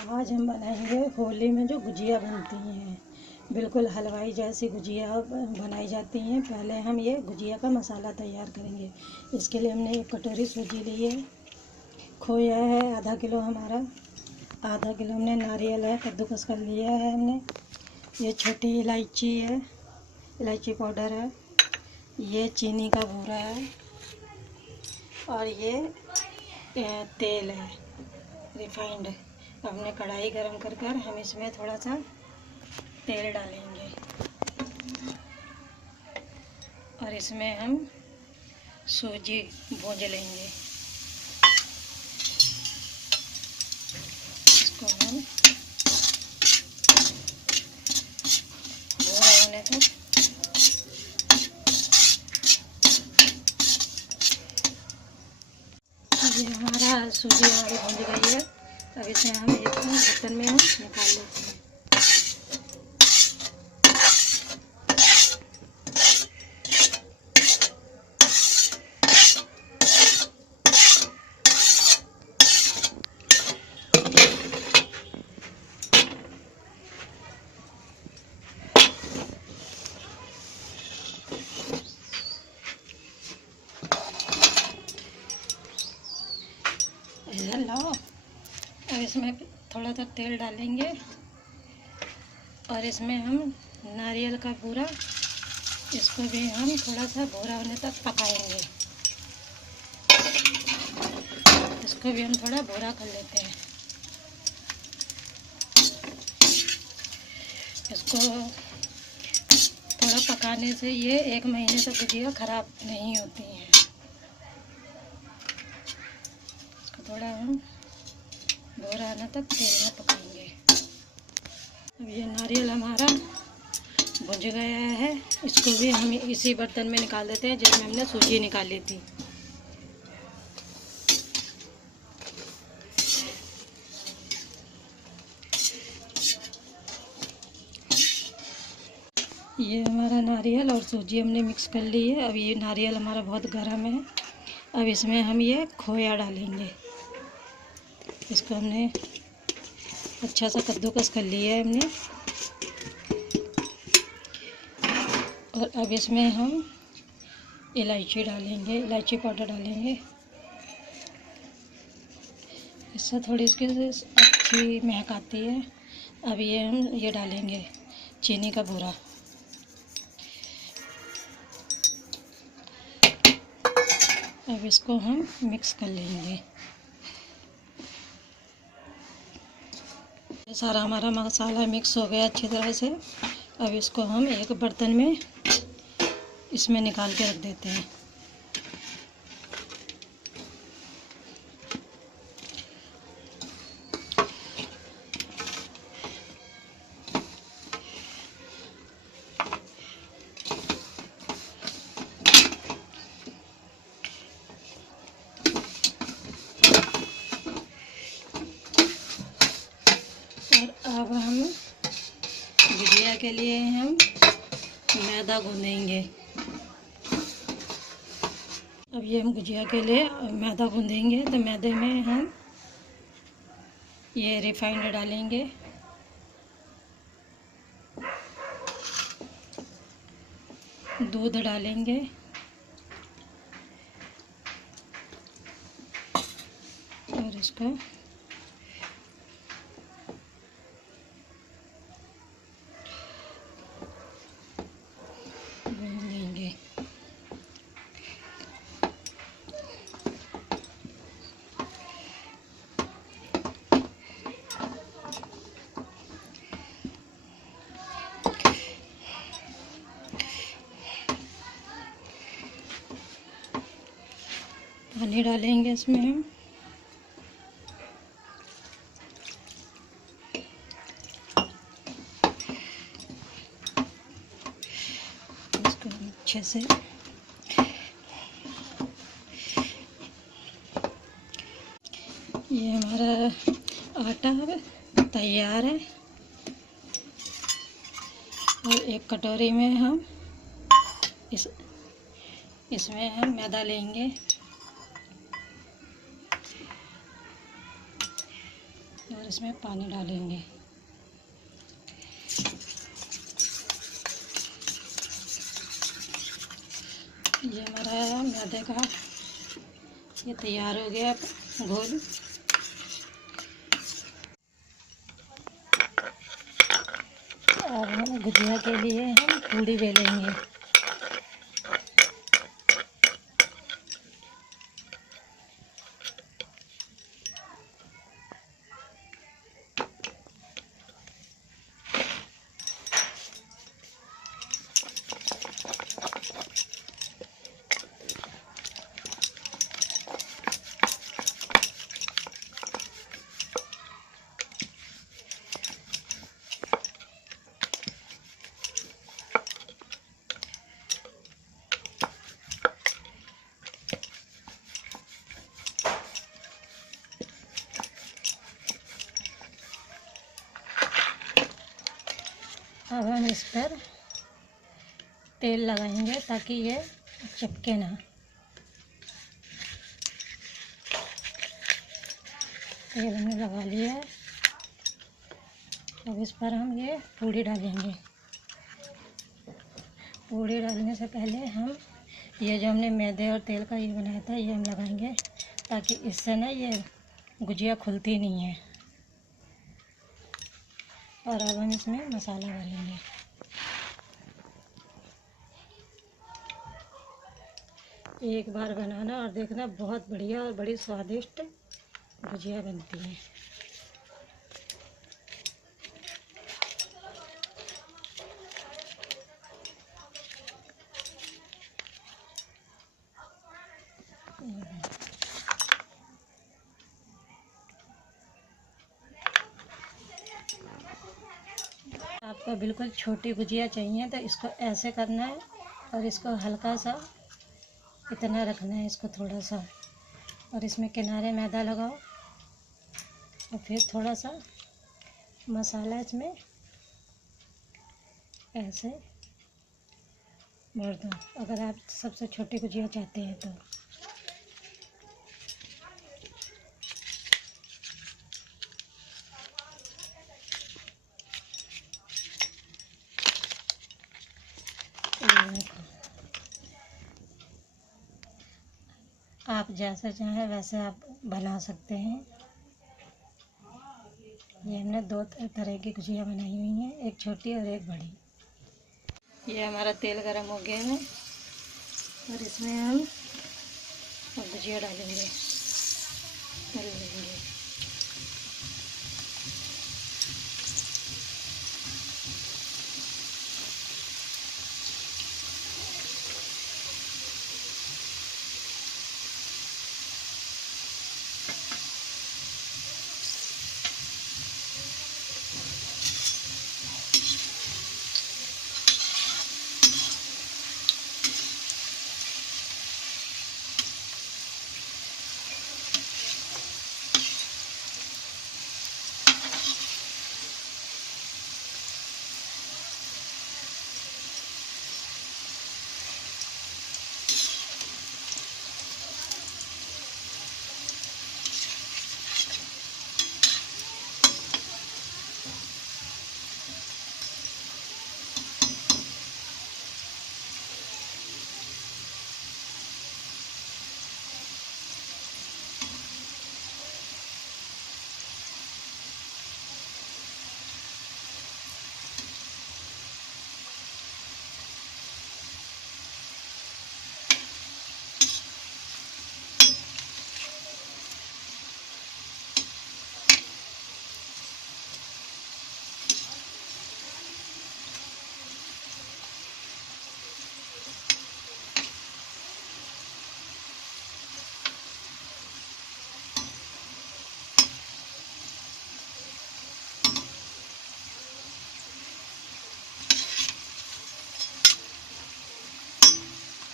आज हम बनाएंगे होली में जो गुजिया बनती हैं, बिल्कुल हलवाई जैसी गुजिया बनाई जाती हैं। पहले हम ये गुजिया का मसाला तैयार करेंगे। इसके लिए हमने 1 कटोरी सूजी ली है, खोया है आधा किलो हमारा, आधा किलो हमने नारियल है कद्दूकस कर लिया है हमने, ये छोटी इलायची है, इलायची पाउडर है, ये चीनी का बूरा है और ये तेल है रिफाइंड। हमने कढ़ाई गरम कर हम इसमें थोड़ा सा तेल डालेंगे और इसमें हम सूजी भूंज लेंगे। इसको हम भूरा होने तक ये हमारा सूजी हमारी भूंज गई है। अब इसे हम एक बर्तन में निकाल लेते हैं। लो, अब इसमें थोड़ा सा तेल डालेंगे और इसमें हम नारियल का बूरा, इसको भी हम थोड़ा सा भूरा होने तक पकाएंगे। इसको भी हम थोड़ा भूरा कर लेते हैं। इसको थोड़ा पकाने से ये 1 महीने तक गुजिया ख़राब नहीं होती हैं। इसको थोड़ा हम भूरा आने तक तेल में पकाएंगे। अब ये नारियल हमारा भुज गया है, इसको भी हम इसी बर्तन में निकाल देते हैं जिसमें हमने सूजी निकाली थी। ये हमारा नारियल और सूजी हमने मिक्स कर ली है। अब ये नारियल हमारा बहुत गर्म है। अब इसमें हम ये खोया डालेंगे। इसको हमने अच्छा सा कद्दूकस कर लिया है हमने। और अब इसमें हम इलायची डालेंगे, इलायची पाउडर डालेंगे। इससे थोड़ी इसकी अच्छी महक आती है। अब ये हम ये डालेंगे चीनी का बूरा। अब इसको हम मिक्स कर लेंगे। ये सारा हमारा मसाला मिक्स हो गया अच्छी तरह से। अब इसको हम एक बर्तन में इसमें निकाल के रख देते हैं। और अब हम गुजिया के लिए हम मैदा गूँधेंगे। अब ये हम गुजिया के लिए मैदा गूँधेंगे, तो मैदे में हम ये रिफाइंड डालेंगे, दूध डालेंगे और इसको भून लेंगे। पानी डालेंगे इसमें हम। इसको हम अच्छे से ये हमारा आटा तैयार है। और 1 कटोरी में हम इसमें हम मैदा लेंगे और इसमें पानी डालेंगे। ये हमारा मैदे का ये तैयार हो गया घोल। अब हम गुजिया के लिए हम पूड़ी बेलेंगे। अब हम इस पर तेल लगाएंगे ताकि ये चिपके ना। तेल हमने लगा लिया है। अब इस पर हम ये पूड़ी डालेंगे। पूड़ी डालने से पहले हम ये जो हमने मैदे और तेल का ये बनाया था ये हम लगाएंगे, ताकि इससे ना ये गुजिया खुलती नहीं है। और अब हम इसमें मसाला डालेंगे। एक बार बनाना और देखना, बहुत बढ़िया और बड़ी स्वादिष्ट गुजिया बनती है। आपको बिल्कुल छोटी गुजिया चाहिए तो इसको ऐसे करना है और इसको हल्का सा इतना रखना है, इसको थोड़ा सा, और इसमें किनारे मैदा लगाओ और फिर थोड़ा सा मसाला इसमें ऐसे भर दो, अगर आप सबसे छोटी गुजिया चाहते हैं तो। आप जैसे चाहें वैसे आप बना सकते हैं। ये हमने दो तरह की गुजिया बनाई हुई हैं, एक छोटी और एक बड़ी। ये हमारा तेल गरम हो गया है और इसमें हम गुजिया डालेंगे, तल लेंगे।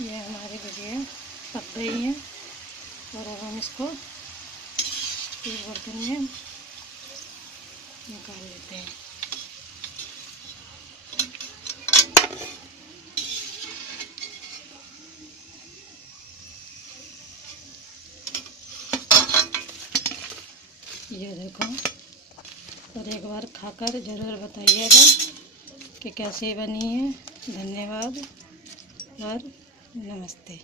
ये हमारी गुजिया पक गई है और अब हम इसको एक बर्तन में निकाल लेते हैं। ये देखो और एक बार खाकर ज़रूर बताइएगा कि कैसे बनी है। धन्यवाद और नमस्ते।